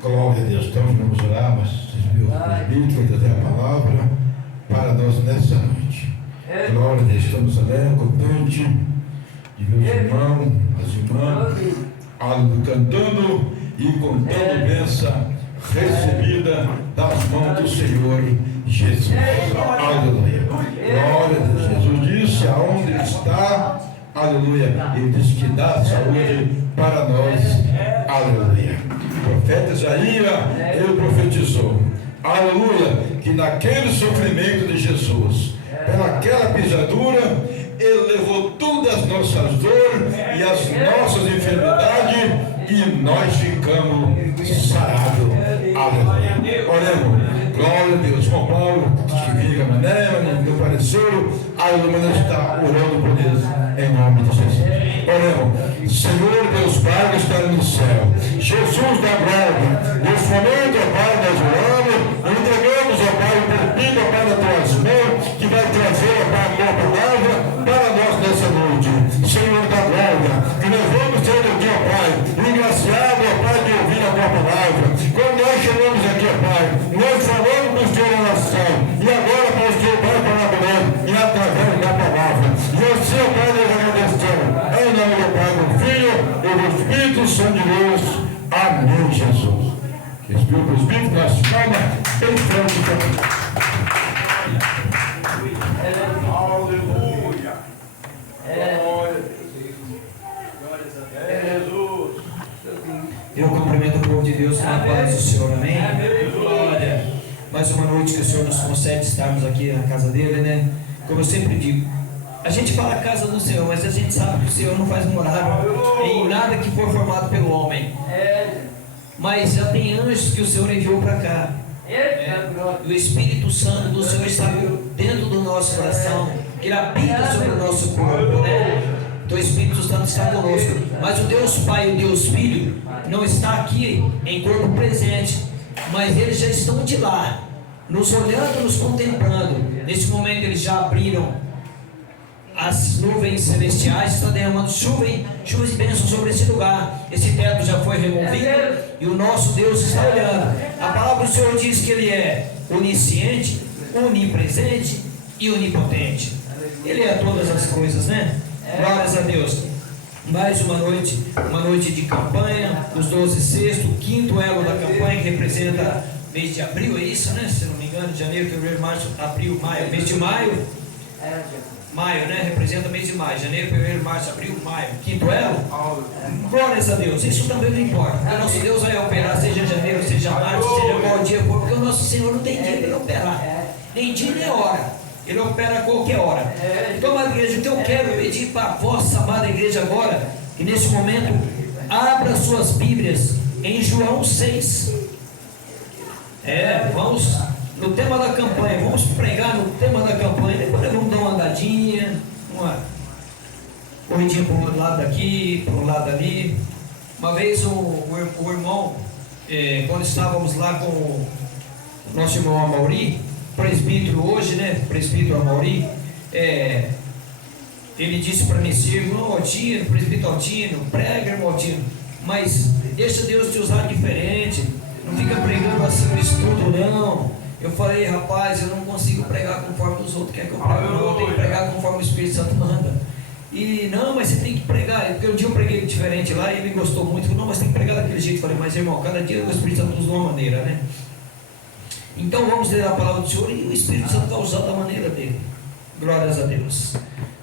Glória a Deus, então vamos orar, mas o Espírito vai trazer a palavra para nós nessa noite. Glória a Deus, estamos alegres, contentes de ver os irmãos, as irmãs, cantando e contando bênção recebida das mãos do Senhor Jesus. Aleluia. Glória a Deus. Jesus disse: aonde Ele está, aleluia, Ele disse que dá saúde para nós. Aleluia. O profeta Isaías, ele profetizou, aleluia, que naquele sofrimento de Jesus, pelaquela pisadura, Ele levou todas as nossas dores e as nossas enfermidades, e nós ficamos sarados. Aleluia. Oremos. Glória a Deus. João Paulo, que vive a maneira, não apareceu, aleluia, mas está orando por eles, em nome de Jesus. Oremos. Senhor Deus Pai que está no céu, Jesus da glória, nesse momento, ó Pai, nós oramos, entregamos, ó Pai, o púlpito, ó Pai, nas tuas mãos, que vai trazer, ó Pai, a tua palavra para nós nessa noite. Senhor da glória, que nós vamos ter aqui, ó Pai, engraciado, ó Pai, de ouvir a tua palavra. Quando nós chegamos aqui, ó Pai, nós falamos com o Senhor em oração, e agora, Pai, o Senhor vai falar conosco, e através da palavra. E assim, ó Pai, nós agradecemos, em nome do Pai, do Filho e do Espírito Santo de Deus. Amém, Jesus. Que o Espírito nas palmas, bem franco. Aleluia. Eu cumprimento o povo de Deus com a paz do Senhor, amém? Glória. Mais uma noite que o Senhor nos concede estarmos aqui na casa dele, né? Como eu sempre digo, a gente fala casa do Senhor, mas a gente sabe que o Senhor não faz morada em nada que for formado pelo homem. Mas já tem anjos que o Senhor enviou para cá. O Espírito Santo do Senhor está dentro do nosso coração, que Ele habita sobre o nosso corpo, né? Então o Espírito Santo está conosco. Mas o Deus Pai e o Deus Filho não está aqui em corpo presente, mas eles já estão de lá, nos olhando, nos contemplando. Neste momento eles já abriram as nuvens celestiais, está derramando chuvas de bênçãos sobre esse lugar. Esse teto já foi removido e o nosso Deus está olhando. A palavra do Senhor diz que Ele é onisciente, onipresente e onipotente. Ele é todas as coisas, né? Glórias a Deus. Mais uma noite de campanha, os 12 sextos, o quinto elo da campanha, que representa mês de abril, é isso, né? Se não me engano, janeiro, fevereiro, março, abril, maio, mês de maio. Maio, né? Representa o mês de maio. Janeiro, fevereiro, março, abril, maio. Quinto elo. Glórias a Deus. Isso também não importa. Porque o nosso Deus vai operar, seja janeiro, seja março, seja qual dia for. Porque o nosso Senhor não tem dia para ele operar. Nem dia, nem hora. Ele opera a qualquer hora. Então, amada igreja, o que eu quero pedir para a vossa amada igreja agora, que nesse momento abra suas Bíblias em João 6. Vamos no tema da campanha, vamos pregar no tema da campanha, depois vamos dar uma andadinha, uma corridinha para um lado daqui, para um lado ali. Uma vez o irmão, quando estávamos lá com o nosso irmão Amauri, presbítero hoje, né, presbítero Amauri, ele disse para mim assim: irmão Altino, presbítero Altino, prega, irmão Altino, mas deixa Deus te usar diferente, não fica pregando assim no estudo não. Eu falei: rapaz, eu não consigo pregar conforme os outros querem que eu pregue, não, eu tenho que pregar conforme o Espírito Santo manda. E não, mas você tem que pregar, porque um dia eu preguei diferente lá e ele gostou muito. Falei: não, mas tem que pregar daquele jeito. Eu falei: mas irmão, cada dia o Espírito Santo usa de uma maneira, né? Então vamos ler a palavra do Senhor e o Espírito Santo vai usar da maneira dele. Glórias a Deus.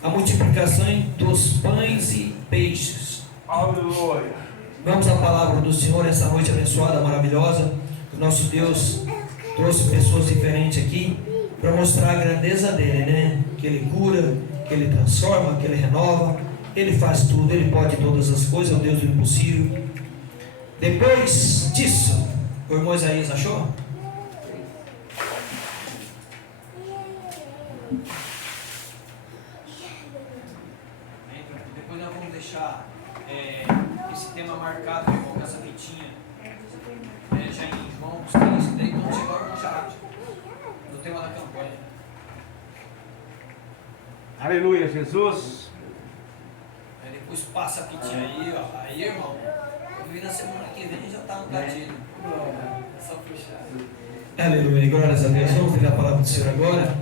A multiplicação dos pães e peixes. Aleluia. Vamos à palavra do Senhor essa noite abençoada, maravilhosa. O nosso Deus trouxe pessoas diferentes aqui para mostrar a grandeza dele, né? Que ele cura, que ele transforma, que ele renova, ele faz tudo, ele pode todas as coisas, é o Deus do impossível. Depois disso, o irmão Isaías achou? Depois nós vamos deixar esse tema marcado, irmão, com essa fitinha, já em João 15, daí quando chegar o irmão Charade, no tema da campanha. Aleluia, Jesus. Aí depois passa a fitinha aí, ó. Aí, irmão, quando vir na semana que vem já está no gatilho. É só puxar. Aleluia, glórias a Deus. Vamos ver a palavra do Senhor agora,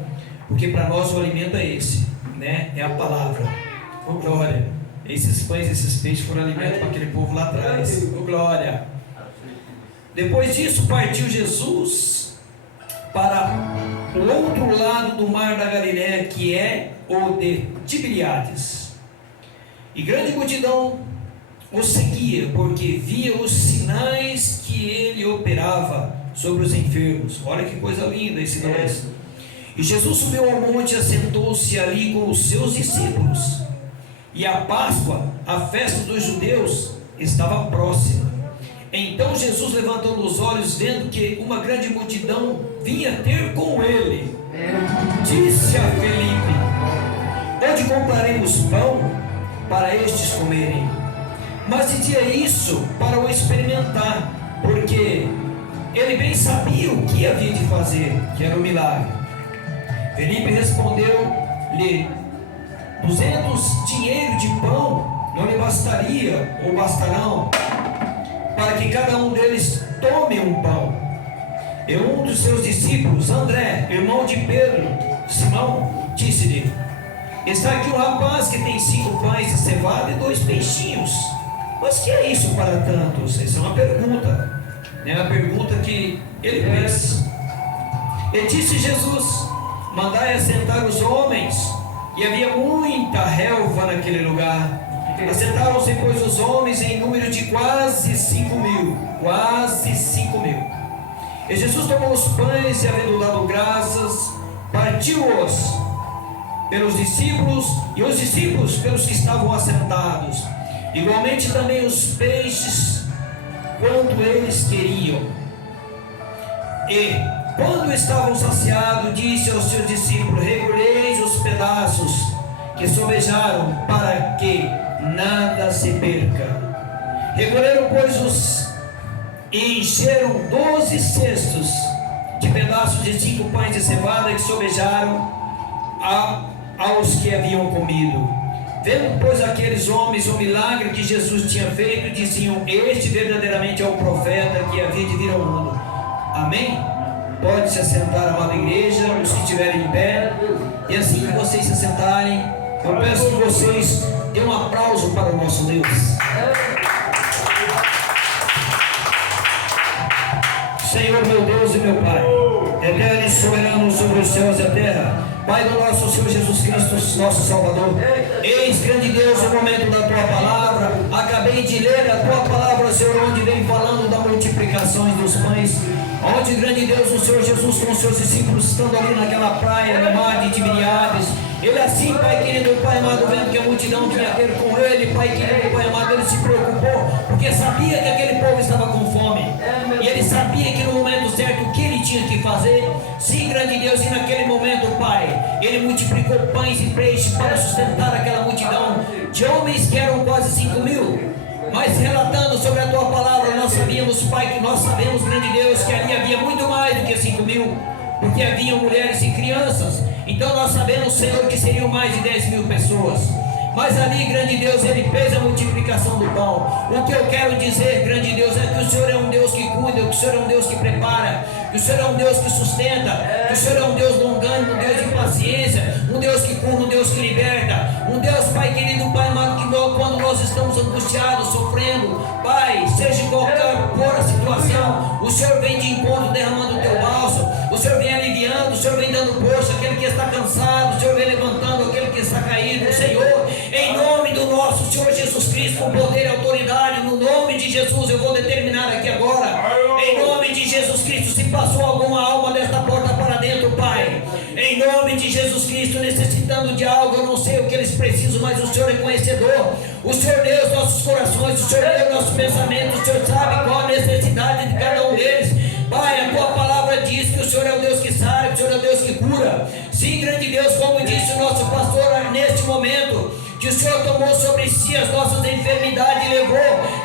porque para nós o alimento é esse, né? É a palavra. Oh, glória. Esses pães, esses peixes foram alimento para aquele povo lá atrás. Oh, glória. Depois disso partiu Jesus para o outro lado do mar da Galiléia, que é o de Tiberíades. E grande multidão o seguia, porque via os sinais que ele operava sobre os enfermos. Olha que coisa linda esses sinais. E Jesus subiu ao monte e assentou-se ali com os seus discípulos. E a Páscoa, a festa dos judeus, estava próxima. Então Jesus, levantando os olhos, vendo que uma grande multidão vinha ter com ele, disse a Felipe: onde compraremos pão para estes comerem? Mas dizia isso para o experimentar, porque ele bem sabia o que havia de fazer, que era um milagre. Felipe respondeu-lhe: 200 dinheiros de pão não lhe bastaria, ou bastarão, para que cada um deles tome um pão. E um dos seus discípulos, André, irmão de Pedro, Simão, disse-lhe: está aqui um rapaz que tem 5 pães de cevada e 2 peixinhos. Mas que é isso para tantos? Essa é uma pergunta, né? A pergunta que ele fez. E disse Jesus: mandai assentar os homens. E havia muita relva naquele lugar. Assentaram-se, pois, os homens em número de quase 5.000. Quase 5.000. E Jesus tomou os pães e, havendo dado graças, partiu-os pelos discípulos, e os discípulos pelos que estavam assentados. Igualmente também os peixes, quanto eles queriam. E, quando estavam saciados, disse aos seus discípulos: recolheis os pedaços que sobejaram, para que nada se perca. Recolheram, pois, e encheram 12 cestos de pedaços de 5 pães de cevada que sobejaram aos que haviam comido. Vendo, pois, aqueles homens o milagre que Jesus tinha feito, diziam: este verdadeiramente é o profeta que havia de vir ao mundo. Amém? Pode se assentar, amada igreja, os que estiverem em pé. E assim que vocês se assentarem, eu peço que vocês dêem um aplauso para o nosso Deus. Senhor, meu Deus e meu Pai, eterno e soberano sobre os céus e a terra, Pai do nosso Senhor Jesus Cristo, nosso Salvador, eis, grande Deus, o momento da Tua palavra. Acabei de ler a Tua palavra, Senhor, onde vem falando da multiplicação dos pães, onde, grande Deus, o Senhor Jesus com os seus discípulos estando ali naquela praia, no mar de Tiberíades, ele assim, Pai querido, Pai amado, vendo que a multidão tinha a ter com ele, Pai querido, Pai amado, ele se preocupou, porque sabia que aquele povo estava com fome, e ele sabia que no momento certo o que ele tinha que fazer. Sim, grande Deus, e naquele momento, Pai, ele multiplicou pães e peixes para sustentar aquela multidão de homens que eram quase 5.000. Mas relatando sobre a Tua palavra, nós sabíamos, Pai, que nós sabemos, grande Deus, que ali havia muito mais do que 5.000, porque haviam mulheres e crianças. Então nós sabemos, Senhor, que seriam mais de 10.000 pessoas. Mas ali, grande Deus, ele fez a multiplicação do pão. O que eu quero dizer, grande Deus, é que o Senhor é um Deus que cuida, que o Senhor é um Deus que prepara, que o Senhor é um Deus que sustenta, que o Senhor é um Deus longânimo, um Deus de paciência, um Deus que cura, um Deus que liberta, um Deus, Pai querido, Pai amado, que quando nós estamos angustiados, sofrendo, Pai, seja em qualquer for a situação, o Senhor vem de encontro derramando o Teu bálsamo, o Senhor vem aliviando, o Senhor vem dando força àquele que está cansado, o Senhor vem levantando aquele que está caído. Senhor, em nome do nosso Senhor Jesus Cristo, com poder e autoridade, no nome de Jesus, eu vou determinar aqui agora, em nome de Jesus Cristo, se passou alguma alma desta porta para dentro, Pai, em nome de Jesus Cristo, necessitando de algo, eu não sei o que eles precisam, mas o Senhor é conhecedor, o Senhor lê os nossos corações, o Senhor lê os nossos pensamentos, o Senhor sabe qual a necessidade de cada um deles. Pai, a Tua palavra diz que o Senhor é o Deus que sabe, que o Senhor é o Deus que cura. Sim, grande Deus, como disse o nosso pastor neste momento, que o Senhor tomou sobre si as nossas enfermidades e levou.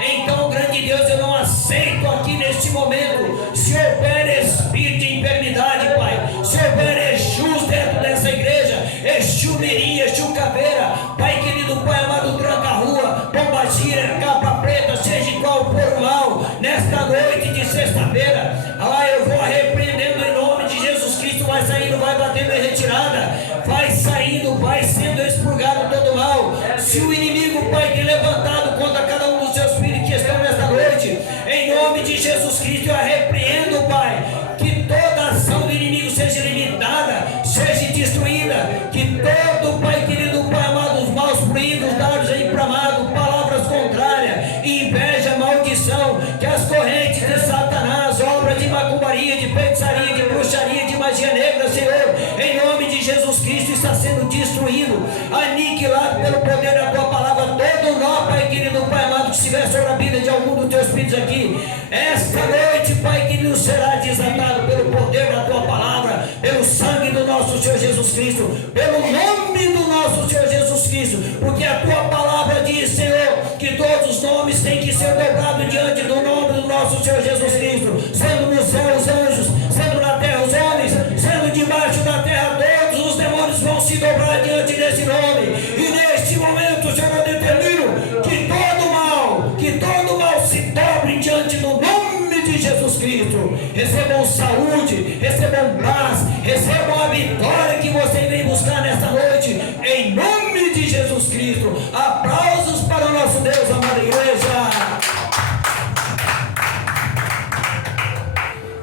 Então, grande Deus, eu não aceito aqui neste momento se houver espírito de enfermidade, Pai, se houver Exus dentro dessa igreja, Exu Mirim, Exu Caveira, Pai querido, Pai amado, Tranca-Rua, Pombagira, Capa Preta, seja qual for o mal, nesta noite de sexta-feira, eu vou repreendendo em nome de Jesus Cristo, vai saindo, vai batendo em retirada, vai saindo, vai sendo expurgado todo mal. Se o inimigo, Pai, tem levantado contra cada um dos seus filhos que estão nesta noite, em nome de Jesus Cristo, eu repreendo, Pai, que toda ação do inimigo seja limitada, seja destruída, que todo, Pai querido, Pai amado, os maus fluidos, dados aí inflamados, palavras contrárias, inveja, maldição, que as correntes de Satanás, obra de macumbaria, de feitiçaria, de bruxaria, de magia negra, Senhor, em nome de Jesus Cristo, está sendo destruído, aniquilado pelo poder da Tua palavra, todo nó, Pai querido, Pai amado, que estiver sobre a vida de algum dos Teus filhos aqui, esta noite, Pai querido, será desatado pelo poder da Tua palavra, pelo sangue do nosso Senhor Jesus Cristo, pelo nome do nosso Senhor Jesus Cristo, porque a Tua palavra diz, Senhor, que todos os nomes têm que ser dobrados diante do nome do nosso Senhor Jesus Cristo, sendo no céu os anjos, sendo na terra os homens, sendo debaixo da terra todos os demônios vão se dobrar diante desse nome, e neste momento, Senhor, eu determino que todo mal se dobre diante do nome de Jesus Cristo. Recebam saúde, recebam paz, recebam a vitória que você vem buscar nesta noite, em nome de Jesus Cristo. Aplausos para o nosso Deus, amada igreja.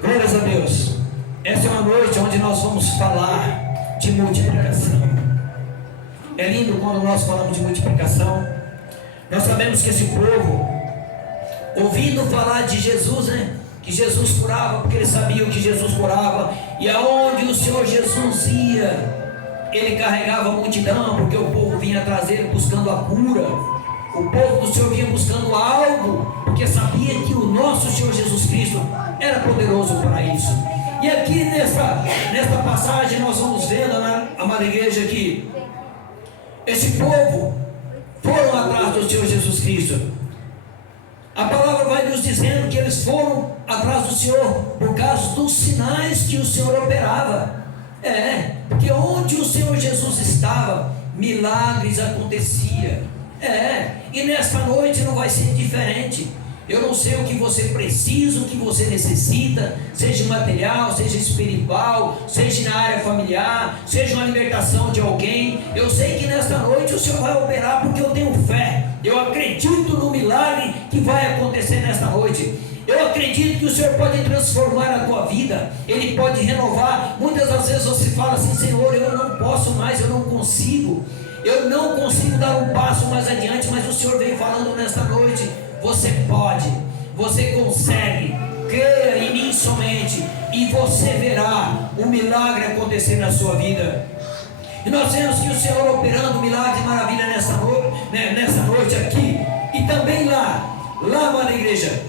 Glórias a Deus. Essa é uma noite onde nós vamos falar de multiplicação. É lindo quando nós falamos de multiplicação. Nós sabemos que esse povo, ouvindo falar de Jesus, que Jesus curava, porque eles sabiam que Jesus curava, e aonde o Senhor Jesus ia, ele carregava a multidão, porque o povo vinha trazer buscando a cura, o povo do Senhor vinha buscando algo, porque sabia que o nosso Senhor Jesus Cristo era poderoso para isso. E aqui nesta passagem nós vamos vendo, amada igreja, que esse povo foram atrás do Senhor Jesus Cristo. A palavra vai nos dizendo que eles foram atrás do Senhor por causa dos sinais que o Senhor operava. Porque onde o Senhor Jesus estava, milagres aconteciam. E nesta noite não vai ser diferente. Eu não sei o que você precisa, o que você necessita, seja material, seja espiritual, seja na área familiar, seja uma libertação de alguém. Eu sei que nesta noite o Senhor vai operar, porque eu tenho fé. Eu acredito no milagre que vai acontecer nesta noite. Eu acredito que o Senhor pode transformar a tua vida. Ele pode renovar. Muitas das vezes você fala assim: Senhor, eu não posso mais, eu não consigo dar um passo mais adiante. Mas o Senhor vem falando nesta noite: você pode, você consegue, creia em mim somente, e você verá o milagre acontecer na sua vida. E nós vemos que o Senhor operando milagre e maravilha nessa noite aqui, e também lá, amada igreja.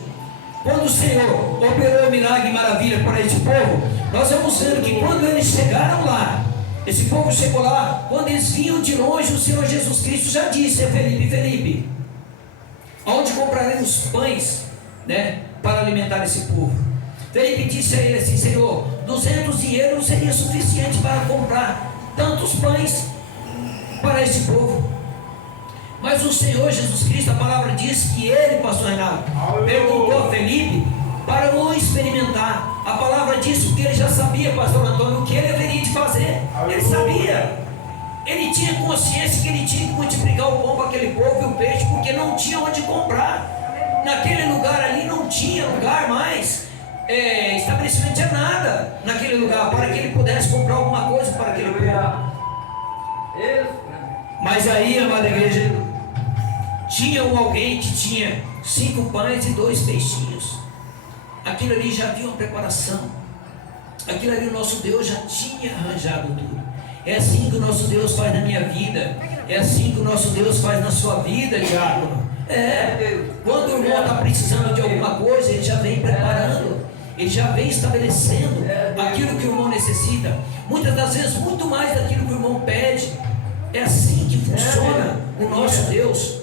Quando o Senhor operou milagre e maravilha para este povo, nós vamos vendo que quando eles chegaram lá, esse povo chegou lá, quando eles vinham de longe, o Senhor Jesus Cristo já disse a Felipe, onde compraremos pães, para alimentar esse povo? Felipe disse a ele assim: Senhor, 200 dinheiros não seria suficiente para comprar tantos pães para este povo. Mas o Senhor Jesus Cristo, a palavra diz que ele, pastor Renato, perguntou a Felipe para o experimentar. A palavra diz que ele já sabia, pastor Antônio, o que ele haveria de fazer. Ele sabia. Ele tinha consciência que ele tinha que multiplicar o pão para aquele povo e o peixe, porque não tinha onde comprar. Naquele lugar ali não tinha lugar mais, estabelecimento, tinha nada naquele lugar para que ele pudesse comprar alguma coisa para aquele povo. Mas aí, amada igreja, tinha alguém que tinha 5 pães e 2 peixinhos. Aquilo ali já havia uma preparação. Aquilo ali o nosso Deus já tinha arranjado tudo. É assim que o nosso Deus faz na minha vida. É assim que o nosso Deus faz na sua vida, diácono. Quando o irmão está precisando de alguma coisa, ele já vem preparando, ele já vem estabelecendo aquilo que o irmão necessita. Muitas das vezes, muito mais daquilo que o irmão pede. É assim que funciona o nosso Deus.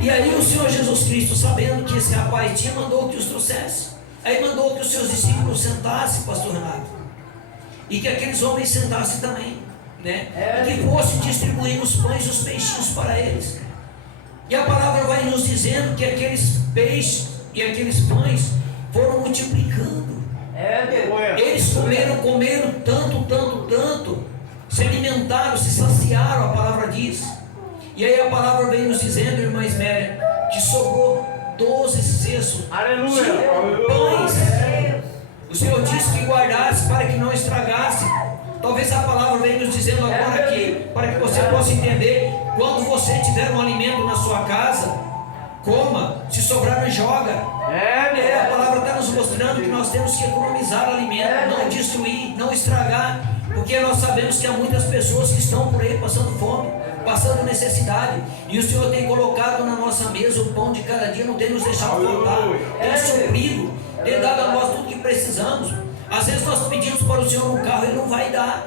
E aí o Senhor Jesus Cristo, sabendo que esse rapaz tinha, mandou que os trouxesse. Aí mandou que os seus discípulos sentassem, pastor Renato, e que aqueles homens sentassem também, e que fossem distribuindo os pães e os peixinhos para eles. E a palavra vai nos dizendo que aqueles peixes e aqueles pães foram multiplicando. Eles comeram tanto, se alimentaram, se saciaram, a palavra diz. E aí a palavra vem nos dizendo, irmã Ismélia, que sobrou 12 cestos de pães. O Senhor disse que guardasse para que não estragasse. Talvez a palavra venha nos dizendo agora aqui, para que você possa entender: quando você tiver um alimento na sua casa, coma, se sobrar não joga. A palavra está nos mostrando que nós temos que economizar o alimento, não destruir, não estragar, porque nós sabemos que há muitas pessoas que estão por aí passando fome, passando necessidade, e o Senhor tem colocado na nossa mesa o pão de cada dia, não tem nos deixado faltar, tem suprido, tem dado a nós tudo que precisamos. Às vezes nós pedimos para o Senhor um carro, Ele não vai dar.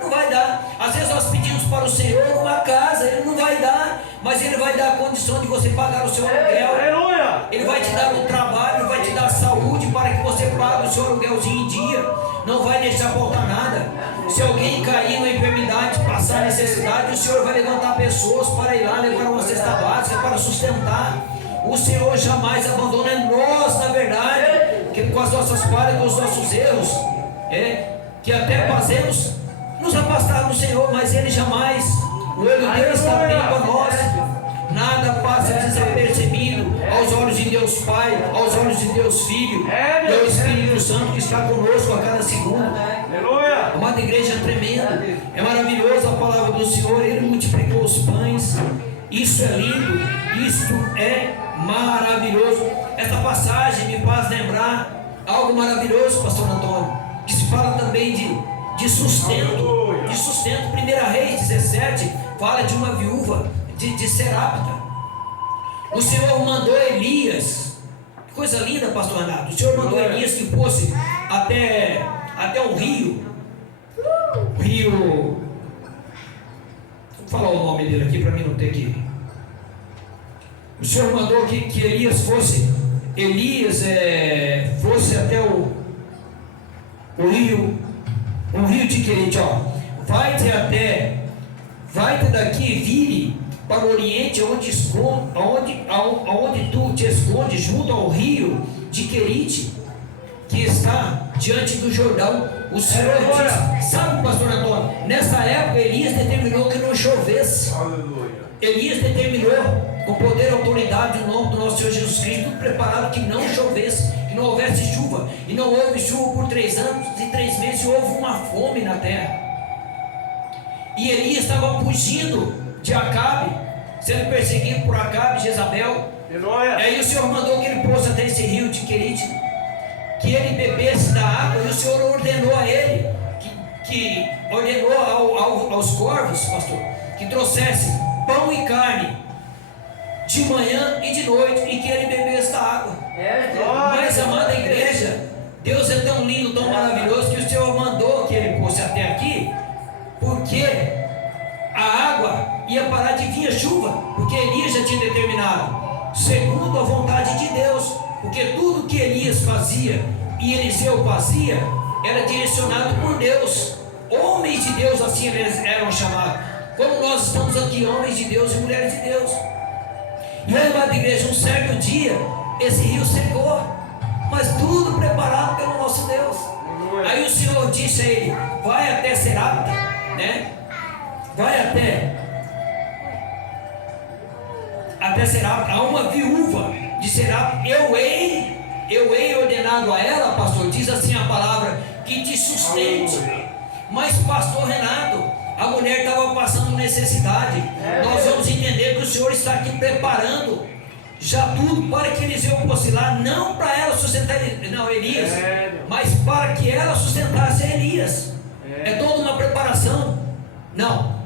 Não vai dar. Às vezes nós pedimos para o Senhor uma casa, Ele não vai dar, mas Ele vai dar a condição de você pagar o seu aluguel. Ele vai te dar um trabalho, vai te dar saúde para que você pague o seu aluguelzinho em dia. Não vai deixar faltar nada. Se alguém cair na enfermidade, passar necessidade, o Senhor vai levantar pessoas para ir lá levar uma cesta básica para sustentar. O Senhor jamais abandona nós, na verdade, que com as nossas falhas, com os nossos erros, que até fazemos nos afastar do Senhor, mas Ele jamais, o olho dele está atento a nós. Nada passa desapercebido aos olhos de Deus Pai, aos olhos de Deus Filho e ao Espírito Santo que está conosco a cada segundo. Amada igreja, é tremendo, é maravilhoso a palavra do Senhor. Ele multiplicou os pães. Isso é lindo, isso é maravilhoso. Essa passagem me faz lembrar algo maravilhoso, pastor Antônio, que se fala também de sustento. De sustento. 1 Reis 17 fala de uma viúva de Serapta. O Senhor mandou Elias, que coisa linda, pastor Renato. O Senhor mandou Elias que fosse até um rio falar o nome dele aqui para mim não ter que. O Senhor mandou que Elias fosse até o rio de Querite, ó. Vai-te daqui e vire para o oriente, onde tu te escondes, junto ao rio de Querite, que está diante do Jordão. O Senhor disse, sabe, pastor Antônio, nessa época Elias determinou que não chovesse. Aleluia. Elias determinou, com poder e autoridade, no nome do nosso Senhor Jesus Cristo, tudo preparado, que não chovesse, que não houvesse chuva. E não houve chuva por 3 anos e 3 meses, e houve uma fome na terra. E Elias estava fugindo de Acabe, sendo perseguido por Acabe e Jezabel. Aí o Senhor mandou que ele fosse até esse rio de Querite, que ele bebesse da água, e o Senhor ordenou a ele, que ordenou aos corvos, pastor, que trouxesse pão e carne de manhã e de noite, e que ele bebesse da água. Mas, amada igreja, Deus é tão lindo, tão maravilhoso, que o Senhor mandou que ele fosse até aqui, porque a água ia parar de vir a chuva, porque Elias já tinha determinado, segundo a vontade de Deus, porque tudo que Elias fazia e Eliseu fazia era direcionado por Deus. Homens de Deus, assim eles eram chamados, como nós estamos aqui, homens de Deus e mulheres de Deus. E aí, amada igreja, um certo dia esse rio secou, mas tudo preparado pelo nosso Deus. Aí o Senhor disse a ele, vai até Serapta, né? Vai até Serapta, há uma viúva de Serapta, eu hei ordenado a ela, pastor, diz assim a palavra, que te sustente. Mas, pastor Renato, a mulher estava passando necessidade. Nós vamos entender que o Senhor está aqui preparando já tudo para que Eliseu fosse lá, não para ela sustentar Elias, mas para que ela sustentasse Elias. É toda uma preparação. Não,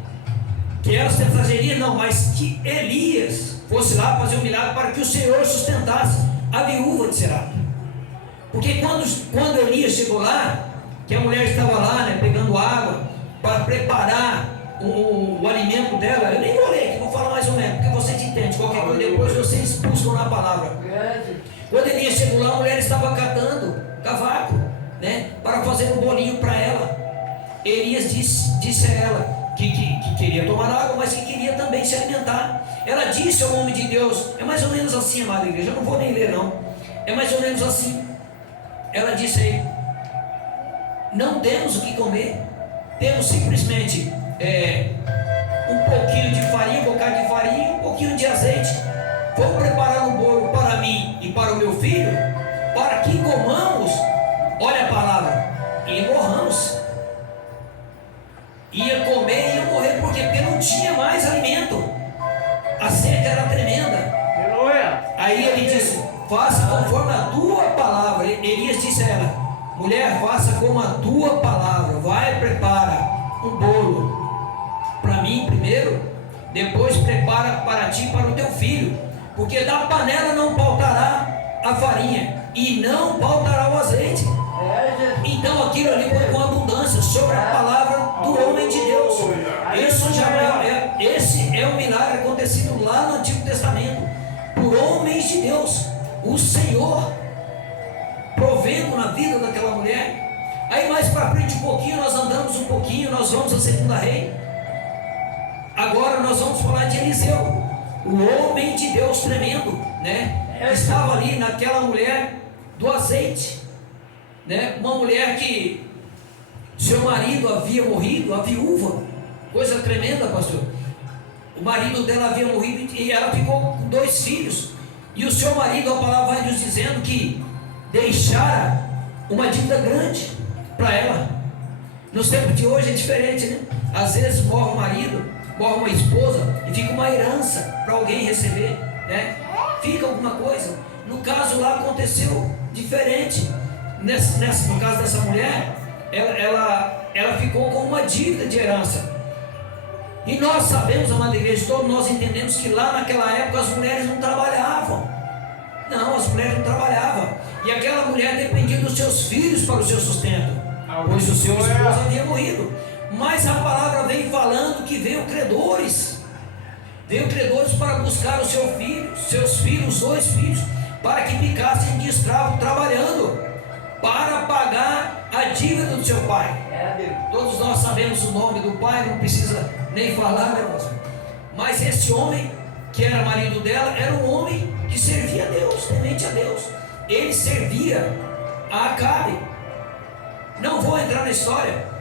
que ela sustentasse Elias, não, mas que Elias fosse lá fazer um milagre para que o Senhor sustentasse a viúva de Serapta. Porque quando Elias chegou lá, que a mulher estava lá, né, pegando água para preparar o alimento dela, eu nem vou ler aqui, vou falar mais ou menos, porque vocês entendem, qualquer coisa depois vocês buscam na palavra. Quando Elias chegou lá, a mulher estava catando cavaco, né, para fazer um bolinho para ela. Elias disse a ela que queria tomar água, mas que queria também se alimentar. Ela disse ao homem de Deus, é mais ou menos assim, amada igreja, eu não vou nem ler não, é mais ou menos assim. Ela disse a ele, não temos o que comer, temos simplesmente um pouquinho de farinha, um bocado de farinha e um pouquinho de azeite. Vou preparar um bolo para mim e para o meu filho, para que comamos, olha a palavra, e morramos. Ia comer e ia morrer, porque não tinha mais alimento, a seca era tremenda. Aí ele disse, faça conforme a tua palavra. Elias disse a ela, mulher, faça como a tua palavra, vai, prepara um bolo para mim primeiro, depois prepara para ti e para o teu filho, porque da panela não faltará a farinha e não faltará o azeite. Então aquilo ali foi com abundância, sobre a palavra do homem de Deus. Esse é um milagre acontecido lá no Antigo Testamento, por homens de Deus, o Senhor provendo na vida daquela mulher. Aí mais para frente um pouquinho, nós andamos um pouquinho, nós vamos a 2 Rei. Agora nós vamos falar de Eliseu, o homem de Deus tremendo, né? Estava ali naquela mulher do azeite, né? Uma mulher que seu marido havia morrido, a viúva, coisa tremenda, pastor. O marido dela havia morrido e ela ficou com 2 filhos. E o seu marido, a palavra vai nos dizendo que deixara uma dívida grande para ela. Nos tempos de hoje é diferente, né? Às vezes morre o marido, morre uma esposa e fica uma herança para alguém receber, né? Fica alguma coisa. No caso lá aconteceu diferente. No caso dessa mulher, ela ficou com uma dívida de herança. E nós sabemos, amada igreja, todos nós entendemos que lá naquela época as mulheres não trabalhavam. Não, as mulheres não trabalhavam. E aquela mulher dependia dos seus filhos para o seu sustento, pois o seu esposo havia morrido. Mas a palavra vem falando que veio credores para buscar o seu filho, seus filhos, 2 filhos, para que ficassem de escravo trabalhando, para pagar a dívida do seu pai. Todos nós sabemos o nome do pai, não precisa nem falar, né, irmãos? Mas esse homem, que era marido dela, era um homem que servia a Deus, temente a Deus. Ele servia a Acabe. Não vou entrar na história.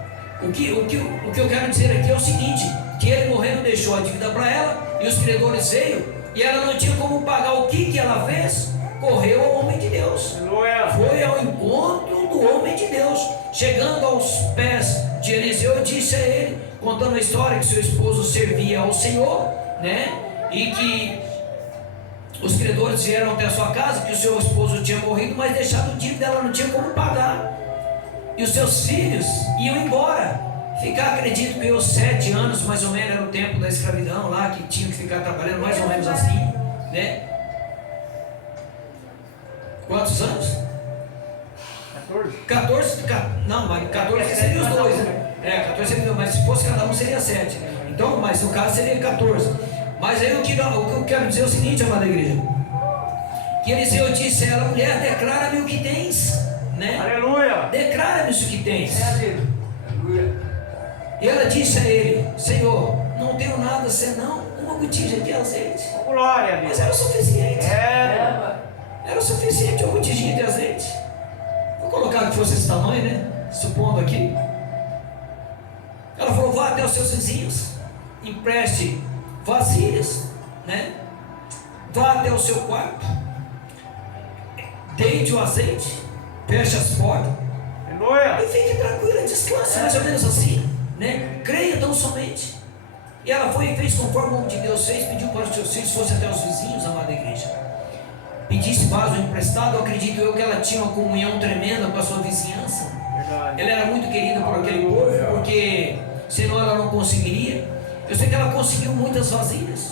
O que eu quero dizer aqui é o seguinte: que ele morrendo deixou a dívida para ela, e os credores veio, e ela não tinha como pagar. O que ela fez? Correu ao homem de Deus. Foi ao encontro do homem de Deus. Chegando aos pés de Eliseu, disse a ele, contando a história que seu esposo servia ao Senhor, né? E que os credores vieram até a sua casa, que o seu esposo tinha morrido, mas deixado dívida, ela não tinha como pagar. E os seus filhos iam embora. Ficar, acredito que eu 7 anos mais ou menos, era o tempo da escravidão lá, que tinha que ficar trabalhando mais ou menos assim, né? Quantos anos? 14, não, mas 14 seria os 2, né? 14 seria, mas se fosse cada um seria 7. Então, mas no caso seria 14. Mas aí o que eu quero dizer é o seguinte, amada igreja: que Eliseu disse a ela, mulher, declara-me o que tens, né? Aleluia! Declara-me isso que tens. E ela disse a ele, Senhor, não tenho nada senão uma botija de azeite. Glória a Deus. Mas era o suficiente. É. Era o suficiente uma botijinha de azeite. Vou colocar que fosse esse tamanho, né? Supondo aqui. Ela falou, vá até os seus vizinhos, empreste vasilhas, né? Vá até o seu quarto, deite o azeite, feche as portas, Aleluia. e fique tranquila, descanse, mais ou menos assim, né? Creia tão somente. E ela foi e fez conforme o nome de Deus fez, pediu para os seus filhos, fosse até os vizinhos, amada igreja, pedisse vaso emprestado. Eu acredito eu que ela tinha uma comunhão tremenda com a sua vizinhança. Verdade. Ela era muito querida por aquele povo, porque senão ela não conseguiria. Eu sei que ela conseguiu muitas vasilhas,